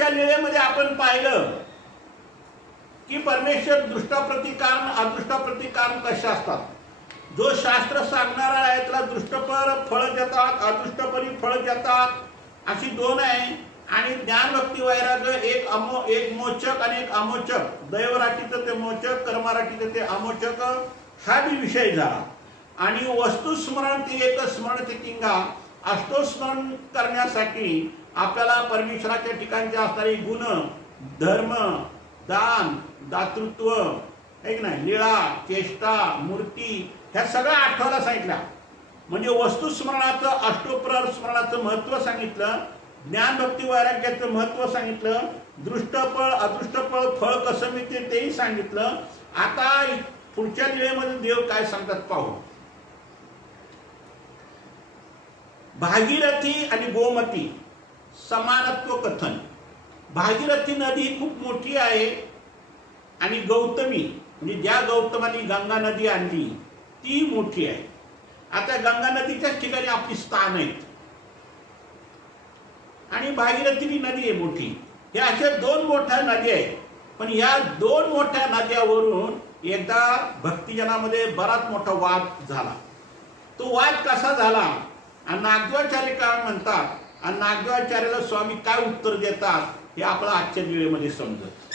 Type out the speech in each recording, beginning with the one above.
मागच्या लिळेमध्ये आपण पाहिलं की परमेश्वर दृष्टाप्रतिकारण अदृष्टाप्रतिकारण कसे असतात? जो शास्त्र सांगणारा आहे त्याला दृष्टपर फळ देतात अदृष्टपरी फळ देतात अशी दोन आहे. आणि ज्ञानभक्ती वैराग्य एक अमो एक मोचक आणि एक अमोचक. दैवराठीचं ते मोचक कर्मराठीचं ते अमोचक हा बी विषय झाला. आणि वस्तुस्मरण ती एक स्मरण ते किंगा. अष्टोस्मरण करण्यासाठी आपल्याला परमेश्वराच्या ठिकाणचे असणारे गुण धर्म दान दातृत्व एक ना नाही? लीळा चेष्टा मूर्ती ह्या सगळ्या आठवायला सांगितल्या. म्हणजे वस्तुस्मरणाचं अष्टोप्रहर स्मरणाचं महत्त्व सांगितलं ज्ञानभक्ती वैराग्याचं महत्त्व सांगितलं दृष्टफळ अदृष्टफळ फळ कसं मिळते तेही सांगितलं. आता पुढच्या वेळेमध्ये देव काय सांगतात पाहू. भागीरथी आणि गोमती. समानत्व कथन. भागीरथी नदी खूप मोठी आहे आणि गौतमी म्हणजे ज्या गौतमाने गंगा नदी आणली ती मोठी आहे. आता गंगा नदीच्याच ठिकाणी आपली स्थान आहेत. आणि भागीरथी नदी आहे मोठी. हे अशा दोन मोठ्या नद्या आहेत. पण या दोन मोठ्या नद्यावरून एकदा भक्तिजनामध्ये बराच मोठा वाद झाला. तो वाद कसा झाला? आणि नागदेवाचार्य काय म्हणतात आणि नागदेवाचार्याला स्वामी काय उत्तर देतात हे आपलं आजच्या वेळेमध्ये समजत.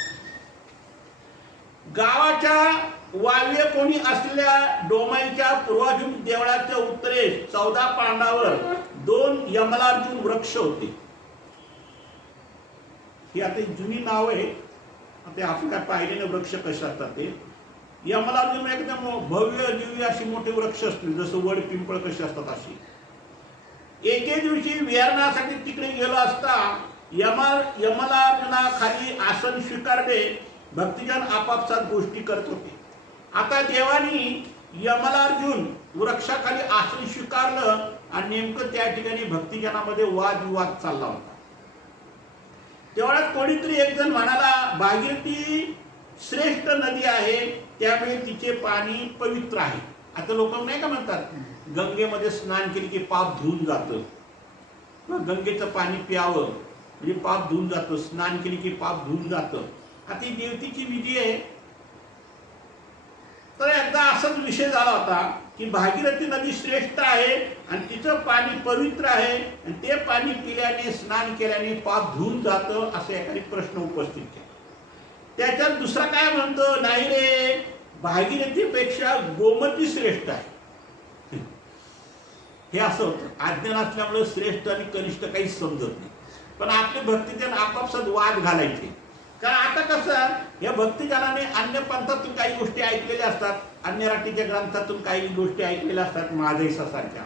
गावाच्या वाल्य कोणी असलेल्या डोमाईच्या पूर्वाभिमुख देवळाच्या उत्तरेस चौदा पांडावर दोन यमलार्जुन वृक्ष होते. ही आता जुनी नाव आहे. ते आपण काय पाहिलेले वृक्ष कसे असतात ते? यमलार्जुन एकदम भव्य दिव्य अशी मोठे वृक्ष असतील जसं वड पिंपळ कसे असतात अशी एके दिवशी विहरणासाठी तिकडे गेलो असता यमा यमलार्जुना खाली आसन स्वीकारले भक्तिजन आपापसात गोष्टी करत होते. आता देवानी यमलार्जुन वृक्षाखाली आसन स्वीकारलं आणि नेमकं त्या ठिकाणी भक्तिजनामध्ये वादविवाद चालला होता. तेवढ्यात कोणीतरी एक जण म्हणाला भागीरथी श्रेष्ठ नदी आहे त्यामुळे तिचे पाणी पवित्र आहे. आता लोक नाही का म्हणतात गंगेमध्ये स्नान केले की पाप धुवून जातं. गंगेचं पाणी प्यावं म्हणजे पाप धुवून जातं. स्नान केले की पाप धुवून जातं. आता ही देवतीची विधी आहे. तर एकदा असाच विषय झाला होता की भागीरथी नदी श्रेष्ठ आहे आणि तिचं पाणी पवित्र आहे आणि ते पाणी पिल्याने स्नान केल्याने पाप धुवून जातं असं एखादी प्रश्न उपस्थित केला. त्याच्यात दुसरा काय म्हणतो नाही भागीरथीपेक्षा गोमती श्रेष्ठ आहे. हे असं होतं. अज्ञान असल्यामुळे श्रेष्ठ आणि कनिष्ठ काहीच समजत नाही. पण आपले भक्तीजन आपापसात वाद घालायचे. कारण आता कसं या भक्तिजनाने अन्य पंथातून काही गोष्टी ऐकलेल्या असतात. अन्य राठीच्या ग्रंथातून काही गोष्टी ऐकलेल्या असतात महादेशासारख्या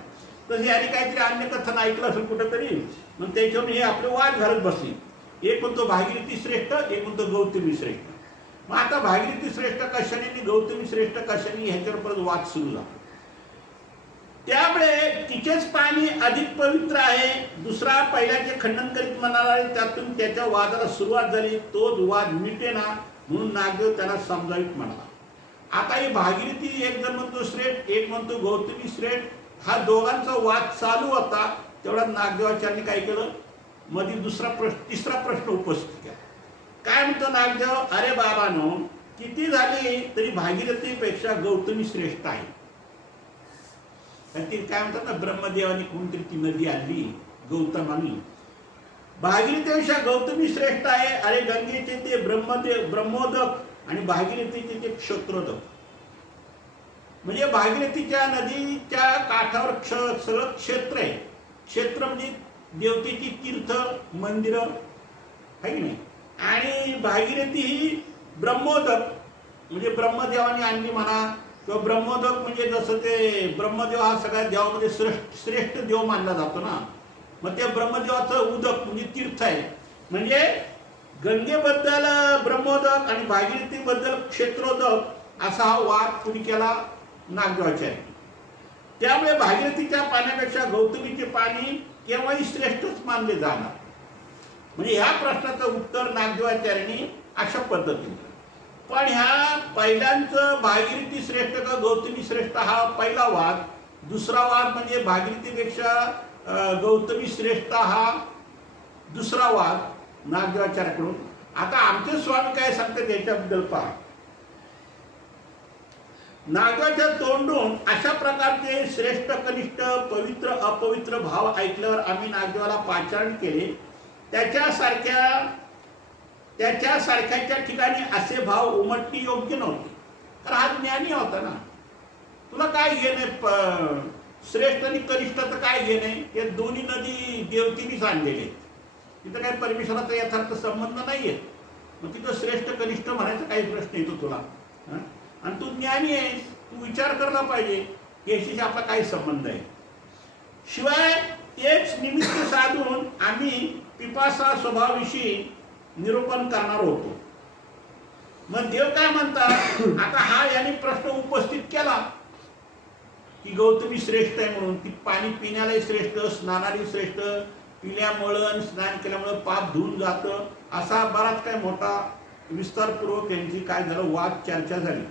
तर याने काहीतरी अन्य कथन ऐकलं असेल कुठंतरी मग त्याच्यावरून हे आपले वाद घालत बसले. एक म्हणतो भागीरथी श्रेष्ठ एक म्हणतो गौतमी श्रेष्ठ. मग आता भागीरथी श्रेष्ठ कशाने आणि गौतमी श्रेष्ठ कशाने ह्याच्यावर परत वाद सुरू झाला. त्यामुळे तिचेच पाणी अधिक पवित्र आहे. दुसरा पहिल्याचे खंडन करीत म्हणाला त्यातून त्याच्या वादाला सुरुवात झाली. तोच वाद मिटेना म्हणून नागदेव त्याला समजावीत म्हणाला. आता ही भागीरथी एक जण म्हणतो श्रेष्ठ एक म्हणतो गौतमी श्रेष्ठ. हा दोघांचा वाद चालू होता. तेवढा नागदेवाचार्यांनी काय केलं? मध्ये दुसरा प्रश्न तिसरा प्रश्न उपस्थित केला. काय म्हणतो नागदेव? अरे बाबानो किती झाली तरी भागीरथीपेक्षा गौतमी श्रेष्ठ आहे. ती काय म्हणतात ना ब्रह्मदेवानी कोणतरी ती नदी आणली गौतमानी भागीरथीपेक्षा गौतमी श्रेष्ठ आहे अरे गंगेचे ते ब्रह्मदेव ब्रह्मोदक आणि भागीरथीचे ते क्षत्रोदक. म्हणजे भागीरथीच्या नदीच्या काठावर क्ष सगळं क्षेत्र आहे. क्षेत्र म्हणजे देवतेची तीर्थ मंदिरं आहे की नाही? आणि भागीरथी ही ब्रह्मोदक म्हणजे ब्रह्मदेवाने आणली म्हणा किंवा ब्रह्मोदक म्हणजे जसं ते ब्रह्मदेव हा सगळ्या देवामध्ये श्रेष्ठ श्रेष्ठ देव मानला जातो ना. मग त्या ब्रह्मदेवाचं उदक म्हणजे तीर्थ आहे. म्हणजे गंगेबद्दल ब्रह्मोदक आणि भागीरथीबद्दल क्षेत्रोदक असा हा वाद कुणी केला? आहे त्यामुळे भागीरथीच्या पाण्यापेक्षा गौतमीचे पाणी केव्हाही श्रेष्ठच मानले जाणार. म्हणजे ह्या प्रश्नाचं उत्तर नागदेवाचार्यांनी अशा पद्धतीने. पण ह्या पहिल्यांचं भागीरथी श्रेष्ठ का गौतमी श्रेष्ठ हा पहिला वाद. दुसरा वाद म्हणजे भागीरथीपेक्षा गौतमी श्रेष्ठ हा दुसरा वाद नागदेवाचार्याकडून आता आमचे स्वामी काय सांगतात याच्याबद्दल पहा. नागाच्या तोंडून अशा प्रकारचे श्रेष्ठ कनिष्ठ पवित्र अपवित्र भाव ऐकल्यावर आम्ही नागदेवाला पाचारण केले. त्याच्यासारख्या त्याच्यासारख्याच्या ठिकाणी असे भाव उमटणे योग्य नव्हते. तर हा ज्ञानी होता ना. तुला काय घेणे श्रेष्ठ आणि कनिष्ठाचं काय घेणे हे दोन्ही नदी देवतीने सांगलेले आहेत. तिथं काही परमेश्वराचा यथार्थ संबंध नाहीये. मग तिथं श्रेष्ठ कनिष्ठ म्हणायचा काही प्रश्न येतो तुला. आणि तू ज्ञानी आहेस तू विचार करला पाहिजे. की याच्याशी आपला काय संबंध आहे. शिवाय तेच निमित्त साधून आम्ही पिपासा स्वभावाविषयी निरूपण करणार होतो. मग देव काय म्हणतात? आता हा याने प्रश्न उपस्थित केला की गौतमी श्रेष्ठ आहे म्हणून. ती पाणी पिण्यालाही श्रेष्ठ स्नानालाही श्रेष्ठ पिल्यामुळं स्नान केल्यामुळं पाप धुवून जातं. असा बराच काय मोठा विस्तारपूर्वक यांची काय झालं वाद चर्चा झाली.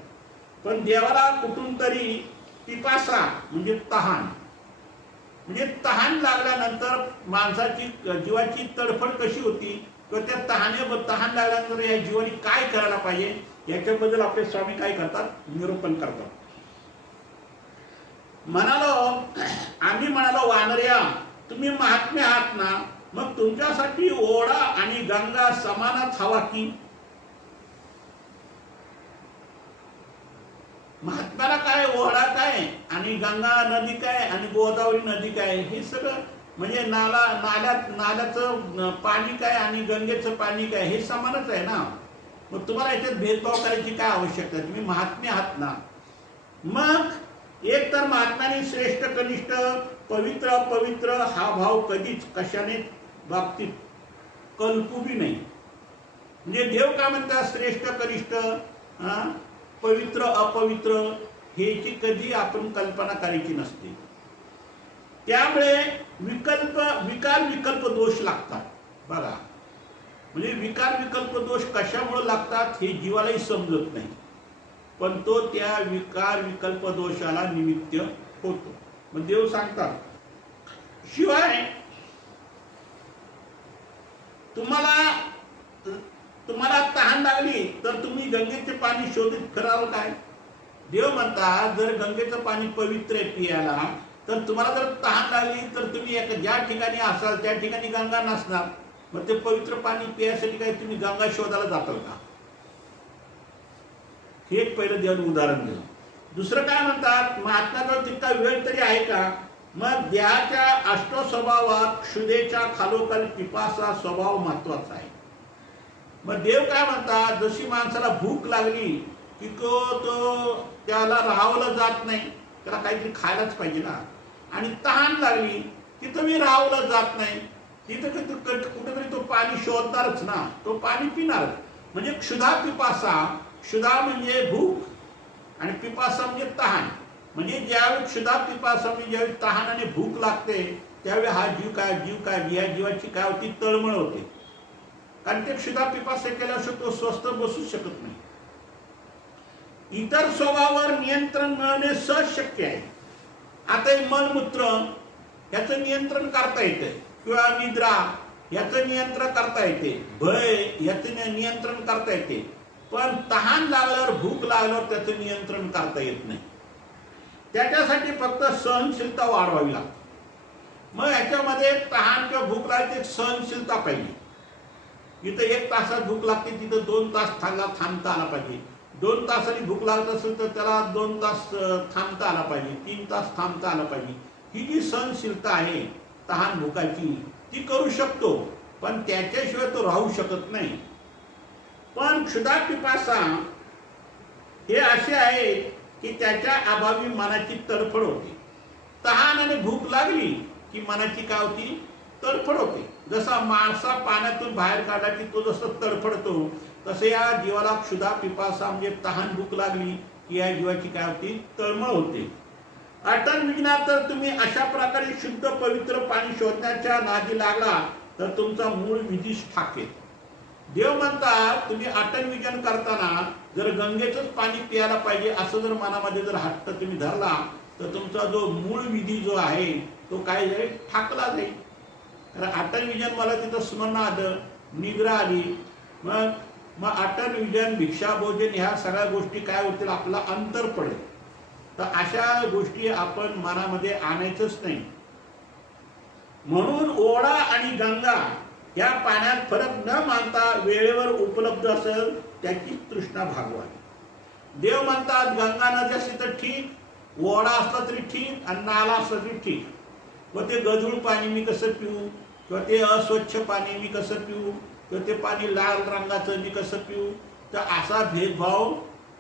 पण देवाला कुठून तरी पिपासा म्हणजे तहान म्हणजे तहान लागल्यानंतर माणसाची जीवाची तडफड कशी होती किंवा त्या तहाने तहान लागल्यानंतर या जीवाने काय करायला पाहिजे याच्याबद्दल आपले स्वामी काय करतात? निरूपण करतात. म्हणालो आम्ही म्हणालो वानर्या तुम्ही महात्मे आहात ना मग तुमच्यासाठी ओढा आणि गंगा समानच हवा की महात्म्याला काय ओढा काय आणि गंगा नदी काय आणि गोदावरी नदी काय हे सगळं म्हणजे नाला नाल्यात नाल्याचं पाणी काय आणि गंगेचं पाणी काय हे समानच आहे ना. मग तुम्हाला याच्यात भेदभाव करायची काय आवश्यकता तुम्ही महात्मे आहात ना. मग एक तर महात्म्याने श्रेष्ठ कनिष्ठ पवित्र अपवित्र हा भाव कधीच कशाने बाबतीत कल्पूबी नाही. म्हणजे देव काय म्हणतात? श्रेष्ठ कनिष्ठ हा, पवित्र अपवित्र ह्याची कधी आपण कल्पना करायची नसते. त्यामुळे विकल्प विकार विकल्प दोष लागतात. बघा. म्हणजे विकार विकल्प दोष कशामुळे लागतात हे जीवालाही समजत नाही. पण तो त्या विकार विकल्प दोषाला निमित्त होतो. मग देव सांगतात शिवाय तुम्हाला तहान लागली तर तुम्ही गंगेचे पाणी शोधित करावं काय? देव म्हणतात जर गंगेचं पाणी पवित्र आहे पियाला तर तुम्हाला जर तहान लागली तर तुम्ही एका ज्या ठिकाणी असाल त्या ठिकाणी गंगा नसणार. मग ते पवित्र पाणी पियासाठी काय तुम्ही गंगा शोधायला जाताल का? हे एक पहिलं देवाने उदाहरण दिलं दुसरं काय म्हणतात महात्म्याजवळ तितका वेळ तरी आहे का? मग देहाच्या अष्ट स्वभावात क्षुदेच्या खालोखाल पिपासा स्वभाव महत्त्वाचा आहे. मग देव काय म्हणतात? जशी माणसाला भूक लागली की तो तो त्याला राहावलं जात नाही. त्याला काहीतरी खायलाच पाहिजे ना. आणि तहान लागली तिथं मी राहावलं जात नाही. तिथं कुठेतरी तो पाणी शोधणारच ना. तो पाणी पिणार म्हणजे क्षुधा पिपासा क्षुधा म्हणजे भूक आणि पिपासा म्हणजे तहान. म्हणजे ज्यावेळी क्षुधा पिपासा म्हणजे ज्यावेळी तहान आणि भूक लागते त्यावेळी हा जीव काय जीव काय या जीवाची काय होती? तळमळ होते. कारण ते क्षुधा पिपासा केल्याशिवाय तो स्वस्थ बसू शकत नाही. इतर स्वभावावर नियंत्रण मिळवणे सहज शक्य आहे. आता मलमूत्र याचं नियंत्रण करता येते. किंवा निद्रा याचं नियंत्रण करता येते. भय याचं नियंत्रण करता येते. पण तहान लागल्यावर भूक लागल्यावर त्याचं नियंत्रण करता येत नाही. त्याच्यासाठी फक्त सहनशीलता वाढवावी लागते. मग याच्यामध्ये तहान किंवा भूक लागते सहनशीलता पाहिजे. इथं एक तासात भूक लागते तिथं दोन तास थांबला थांबता आला पाहिजे. दोन तासांनी भूक लागत असेल तर त्याला दोन तास थांबता आला पाहिजे तीन तास थांबता आला पाहिजे. ही जी सहनशीलता आहे तहान भुकाची ती करू शकतो पण त्याच्याशिवाय तो राहू शकत नाही. पण क्षुधा पिपासा हे असे आहे की त्याच्या अभावी मनाची तडफड होते. तहान आणि भूक लागली की मनाची काय होती? तडफड होते जसा माणसा पाण्यातून बाहेर काढला की तो जसं तडफडतो तसं या जीवाला क्षुधा पिपासा म्हणजे तहान भूक लागली की या जीवाची काय होती? तळमळ होते. अटन विज्ञान तर तुम्ही अशा प्रकारे शुद्ध पवित्र पाणी शोधण्याच्या नादी लागला तर तुमचा मूळ विधीश ठाकेल देव म्हणतात तुम्ही अटन विजन करताना जर गंगेचंच पाणी प्यायला पाहिजे असं जर मनामध्ये जर हट्ट तुम्ही धरला तर तुमचा जो मूळ विधी जो आहे तो काय जाईल? ठाकला जाईल. तर अटल विजन मला तिथं स्मरण आलं निद्रा आली. मग मग अटल विजन भिक्षा भोजन ह्या सगळ्या गोष्टी काय होतील आपला अंतर पडेल. तर अशा गोष्टी आपण मनामध्ये आणायचंच नाही. म्हणून ओढा आणि गंगा या पाण्यात फरक न मानता वेळेवर उपलब्ध असेल त्याची तृष्णा भागवावी. देव म्हणतात गंगा नदी असली तर ठीक ओढा असला तरी ठीक आणि नाला असला तरी ठीक. व ते गजूळ पाणी मी कसं पिऊ? किंवा ते अस्वच्छ पाणी मी कसं पिऊ? किंवा ते पाणी लाल रंगाचं मी कसं पिऊ? तर असा भेदभाव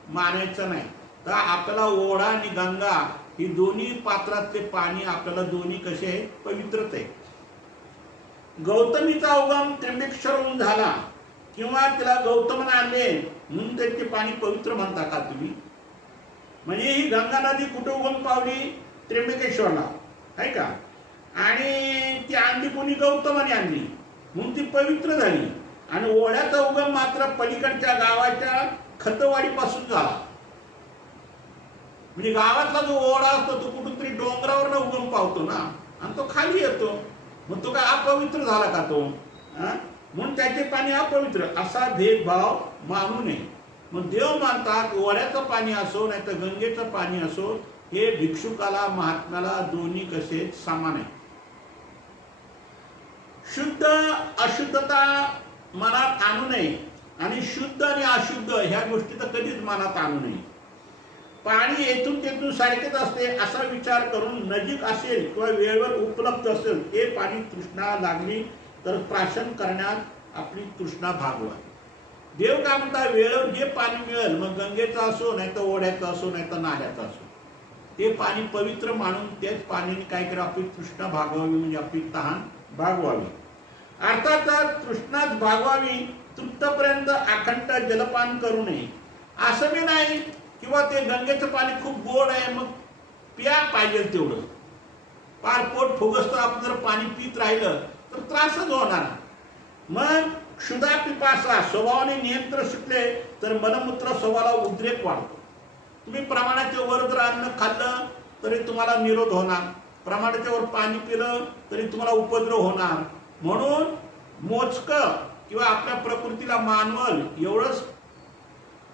मानायचा नाही. तर आपल्याला ओढा आणि गंगा ही दोन्ही पात्रातले पाणी आपल्याला दोन्ही कसे आहे? पवित्रच आहे. गौतमीचा उगम त्र्यंबेश्वरहून झाला. किंवा त्याला गौतमने आणले म्हणून त्यांचे पाणी पवित्र म्हणता का तुम्ही? म्हणजे ही गंगा नदी कुठे उगम पावली? त्र्यंबकेश्वरला. आहे का? आणि ती आणली कोणी? गौतमाने आणली. म्हणून ती पवित्र झाली. आणि ओढ्याचा उगम मात्र पलीकडच्या गावाच्या खतवाडीपासून झाला. म्हणजे गावातला जो ओढा असतो तो कुठून तरी डोंगरावर उगम पावतो ना. आणि तो खाली येतो. मग तो काय अपवित्र झाला का तो? म्हणून त्याचे पाणी अपवित्र. असा भेदभाव मानू नये. मग देव मानतात ओढ्याचं पाणी असो नाही तर गंगेचं पाणी असो हे भिक्षुकाला महात्म्याला दोन्ही कसे समान आहे शुद्ध अशुद्धता मनात आणू नये आणि शुद्ध आणि अशुद्ध ह्या गोष्टी तर कधीच मनात आणू नये. पाणी येथून तेथून सारखेच असते असा विचार करून नजीक असेल किंवा वेळेवर उपलब्ध असेल ते पाणी तृष्णा लागली तर प्राशन करण्यात आपली तृष्णा भागवा देव काय म्हणता वेळेवर जे पाणी मिळेल मग गंगेचं असो नाही तर ओढ्याचं असो नाही तर नाल्याचं असो ते पाणी पवित्र मानून तेच पाण्याने काय करा आपली तृष्णा भागवावी म्हणजे आपली तहान भागवावी. अर्थातच तृष्णाच भागवावी तृप्तपर्यंत अखंड जलपान करू नये. असं मी नाही किंवा ते गंगेचं पाणी खूप गोड आहे मग प्या पाहिजे तेवढं. पार पोट फुगस्त आपण जर पाणी पित राहिलं तर त्रासच होणार. मग क्षुधा पिपासा स्वभावाने नियंत्रण सुटले तर मलमूत्र स्वभावाला उद्रेक वाढतो. तुम्ही प्रमाणाच्या वर जर अन्न खाल्लं तरी तुम्हाला निरोध होणार. प्रमाणाच्या वर पाणी पिलं तरी तुम्हाला उपद्रव होणार. म्हणून मोजक किंवा आपल्या प्रकृतीला मानवल एवढंच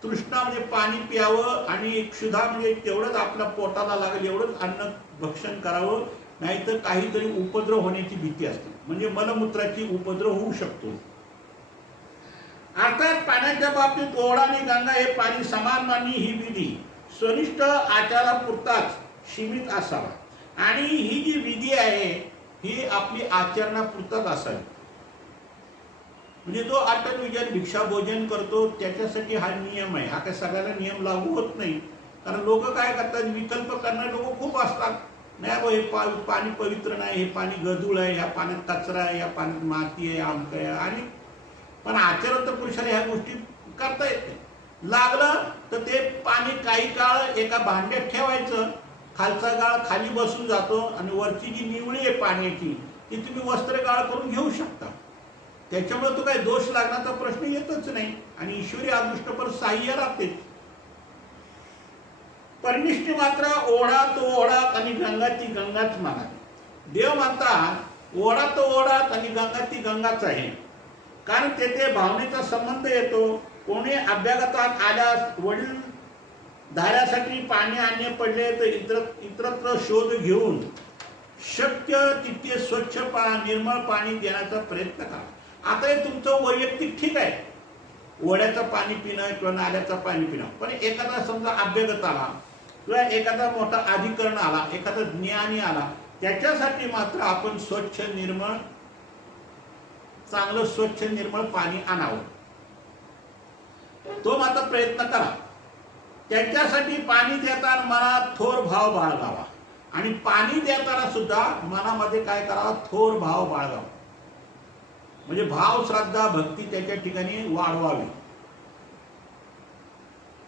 तृष्णा म्हणजे पाणी प्यावं आणि क्षुधा म्हणजे तेवढंच आपल्या पोटाला लागेल एवढंच अन्न भक्षण करावं. नाहीतर काहीतरी उपद्रव होण्याची भीती असते. म्हणजे मलमूत्राची उपद्रव होऊ शकतो. अर्थात पाण्याच्या बाबतीत ओढा आणि गंगा हे पाणी समान मानणी ही विधी. स्वनिष्ठ आचारापुरताच सीमित असावा. आणि ही जी विधी आहे ही आपली आचरणापुरताच असावी. म्हणजे जो अटल विजन भिक्षा भोजन करतो त्याच्यासाठी हा नियम आहे. हा काही सगळ्याला नियम लागू होत नाही. कारण लोक काय करतात विकल्प करणारे लोक खूप असतात. नाही बा हे पा पाणी पवित्र नाही हे पाणी गजूळ आहे ह्या पाण्यात कचरा आहे या पाण्यात माती आहे आमक आहे. आणि पण आचरण तर पुरुषाला ह्या गोष्टी करता येत नाही. लागलं तर ते पाणी काही काळ एका भांड्यात ठेवायचं. खालचा गाळ खाली बसून जातो आणि वरची जी निवळी आहे पाण्याची ती तुम्ही वस्त्र गाळ करून घेऊ शकता. त्याच्यामुळे तो काही दोष लागण्याचा प्रश्न येतच नाही आणि ईश्वरी अदृष्टपर साह्य राहते. परनिष्ठ मात्र ओढा तो ओढात आणि गंगा ती गंगाच माना देव म्हणतात ओढा तो ओढात आणि गंगा ती गंगाच आहे. कारण तेथे भावनेचा संबंध येतो. कोणी अभ्यागतात आल्यास वडील धाऱ्यासाठी पाणी आणणे पडले तर इतर इतरत्र शोध घेऊन शक्य तितके स्वच्छ पा निर्मळ पाणी देण्याचा प्रयत्न करा. आता हे तुमचं वैयक्तिक ठीक आहे. वड्याचं पाणी पिणं किंवा नाल्याचं पाणी पिणं. पण एखादा समजा अभ्यागत आला किंवा एखादा मोठा अधिकरण आला एखादा ज्ञानी आला त्याच्यासाठी मात्र आपण स्वच्छ निर्मळ चांगलं स्वच्छ निर्मळ पाणी आणावं. तो मात्र प्रयत्न करा. त्याच्यासाठी पाणी देताना मनात थोर भाव बाळगावा. आणि पाणी देताना सुद्धा मनामध्ये काय करावा? थोर भाव बाळगावा. म्हणजे भाव श्रद्धा भक्ती त्याच्या ठिकाणी वाढवावी.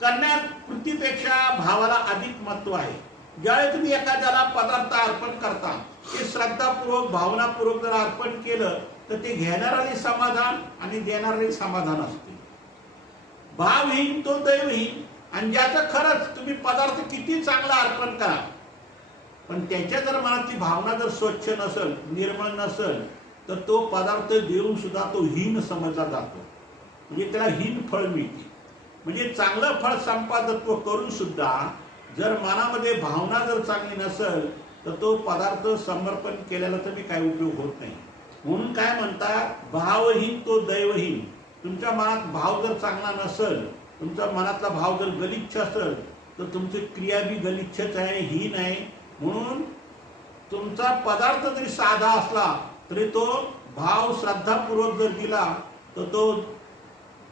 कन्या कृतीपेक्षा भावाला अधिक महत्त्व आहे. ज्यावेळी तुम्ही एखाद्याला पदार्थ अर्पण करता ते श्रद्धापूर्वक भावनापूर्वक जर अर्पण केलं तर ते घेणाराले समाधान आणि देणारे समाधान असते. भावहीन तो दैवहीन आणि ज्याचं खरंच तुम्ही पदार्थ किती चांगला अर्पण करा. पण त्याच्या जर मनाची भावना जर स्वच्छ नसल निर्मळ नसल तर तो पदार्थ देऊन सुद्धा तो हीन समजला जातो. म्हणजे त्याला हीन फळ मिळते. म्हणजे चांगलं फळ संपादत्व करून सुद्धा जर मनामध्ये भावना जर चांगली नसेल तर तो पदार्थ समर्पण केलेला तर मी काही उपयोग होत नाही. म्हणून काय म्हणतात भावहीन तो दैवहीन. तुमच्या मनात भाव जर चांगला नसेल तुमचा मनातला भाव जर गलिच्छ असेल तर तुमची क्रिया बी गलिच्छच आहे हीन आहे म्हणून तुमचा पदार्थ जरी साधा असला तरी तो भाव श्रद्धापूर्वक जर दिला तर तो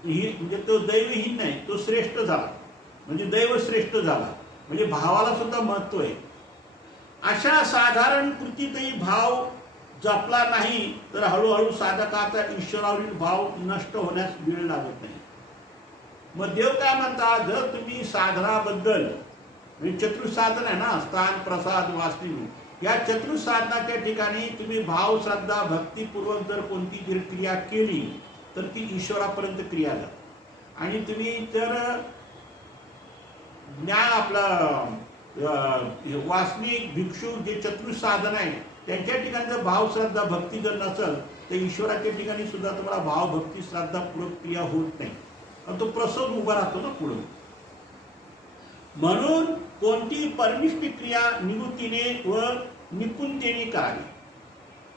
ही म्हणजे तो दैवहीन नाही तो श्रेष्ठ झाला. म्हणजे दैव श्रेष्ठ झाला. म्हणजे भावाला सुद्धा महत्त्व आहे. अशा साधारण कृतीतही भाव जपला नाही तर हळूहळू साधकाचा ईश्वरावरील भाव नष्ट होण्यास वेळ लागत नाही. मग देव काय म्हणता? जर तुम्ही साधनाबद्दल म्हणजे चतुर्साधन आहे ना स्थान प्रसाद वास्तवी या चतुर्साधनाच्या ठिकाणी तुम्ही भाव श्रद्धा भक्तीपूर्वक जर कोणती जर क्रिया केली तर ती ईश्वरापर्यंत क्रिया जाते आणि तुम्ही जर ज्ञान आपलं वासनिक भिक्षू जे चतुर्साधन आहे त्यांच्या ठिकाणी जर भाव श्रद्धा भक्ती जर नसेल तर ईश्वराच्या ठिकाणी सुद्धा तुम्हाला भाव भक्ती श्रद्धा पूर्वक क्रिया होत नाही. तो प्रसव उभा राहतो ना पुढे. म्हणून कोणती परमिष्ट क्रिया निवृत्तीने व निपुणतेने करावी?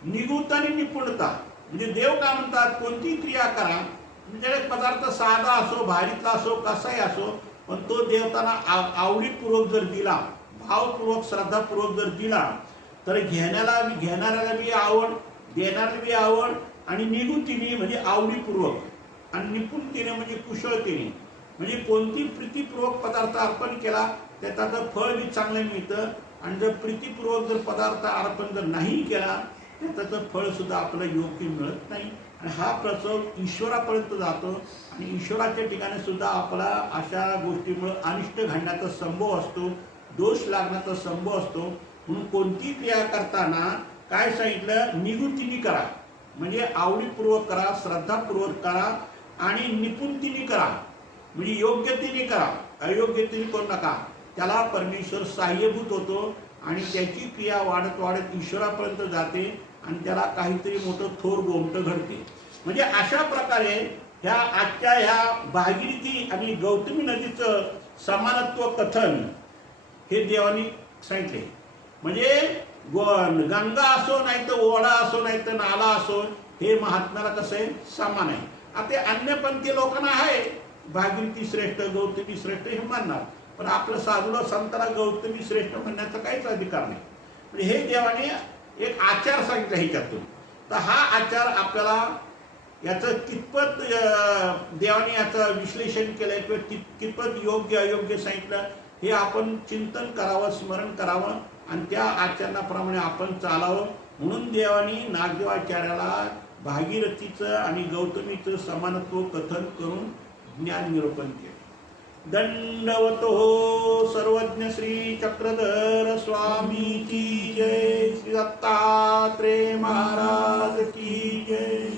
निवृत्त आणि निपुणता. म्हणजे देव का म्हणतात? कोणती क्रिया करा. म्हणजे पदार्थ साधा असो भारीतला असो कसाही असो पण तो देवताना आव- आवडीपूर्वक जर दिला भावपूर्वक श्रद्धापूर्वक जर दिला तर घेण्याला घेणाऱ्याला बी आवड देणाऱ्याला बी आवड आणि निगुतीने म्हणजे आवडीपूर्वक. आणि निपुणतेने म्हणजे कुशळतेने म्हणजे कोणती प्रीतीपूर्वक पदार्थ अर्पण केला तर त्याचं फळ बी चांगलं मिळतं आणि जर प्रीतीपूर्वक जर पदार्थ अर्पण जर नाही केला तर त्याचं फळसुद्धा आपलं योग्य मिळत नाही. आणि हा प्रसंग ईश्वरापर्यंत जातो आणि ईश्वराच्या ठिकाणी सुद्धा आपला अशा गोष्टीमुळं अनिष्ट घडण्याचा संभव असतो दोष लागण्याचा संभव असतो. म्हणून कोणती क्रिया करताना काय सांगितलं? निवृत्तीने करा. म्हणजे आवडीपूर्वक करा श्रद्धापूर्वक करा आणि निपुणतीने करा. म्हणजे योग्यतेने करा. अयोग्यतेने करू नका. त्याला परमेश्वर सहाय्यभूत होतो आणि त्याची क्रिया वाढत वाढत ईश्वरापर्यंत जाते आणि त्याला काहीतरी मोठं थोर गोमटं घडते. म्हणजे अशा प्रकारे ह्या आजच्या ह्या भागीरथी आणि गौतमी नदीचं समानत्व कथन हे देवानी सांगितले. म्हणजे गंगा असो नाही तर ओढा असो नाही तर नाला असो हे महात्म्याला कसं आहे? समान आहे. आता ते अन्यपंथी लोकांना आहे. भागीरथी श्रेष्ठ गौतमी श्रेष्ठ हे मानणार पण आपलं साधूला संताला गौतमी श्रेष्ठ म्हणण्याचा काहीच अधिकार नाही. म्हणजे हे देवाने एक आचार सांगितला ह्याच्यातून. तर हा आचार आपल्याला याचं कितपत देवाने याचं विश्लेषण केलंय किंवा कितपत योग्य अयोग्य सांगितलं हे आपण चिंतन करावं स्मरण करावं आणि त्या आचरणाप्रमाणे आपण चालावं. म्हणून देवानी नागदेवाचार्याला भागीरथीचं आणि गौतमीचं समानत्व कथन करून ज्ञान निरूपण केलं. दंडवतो हो सर्वज्ञ श्री चक्रधर स्वामी की जय. श्री दत्तात्रेय महाराज की जय.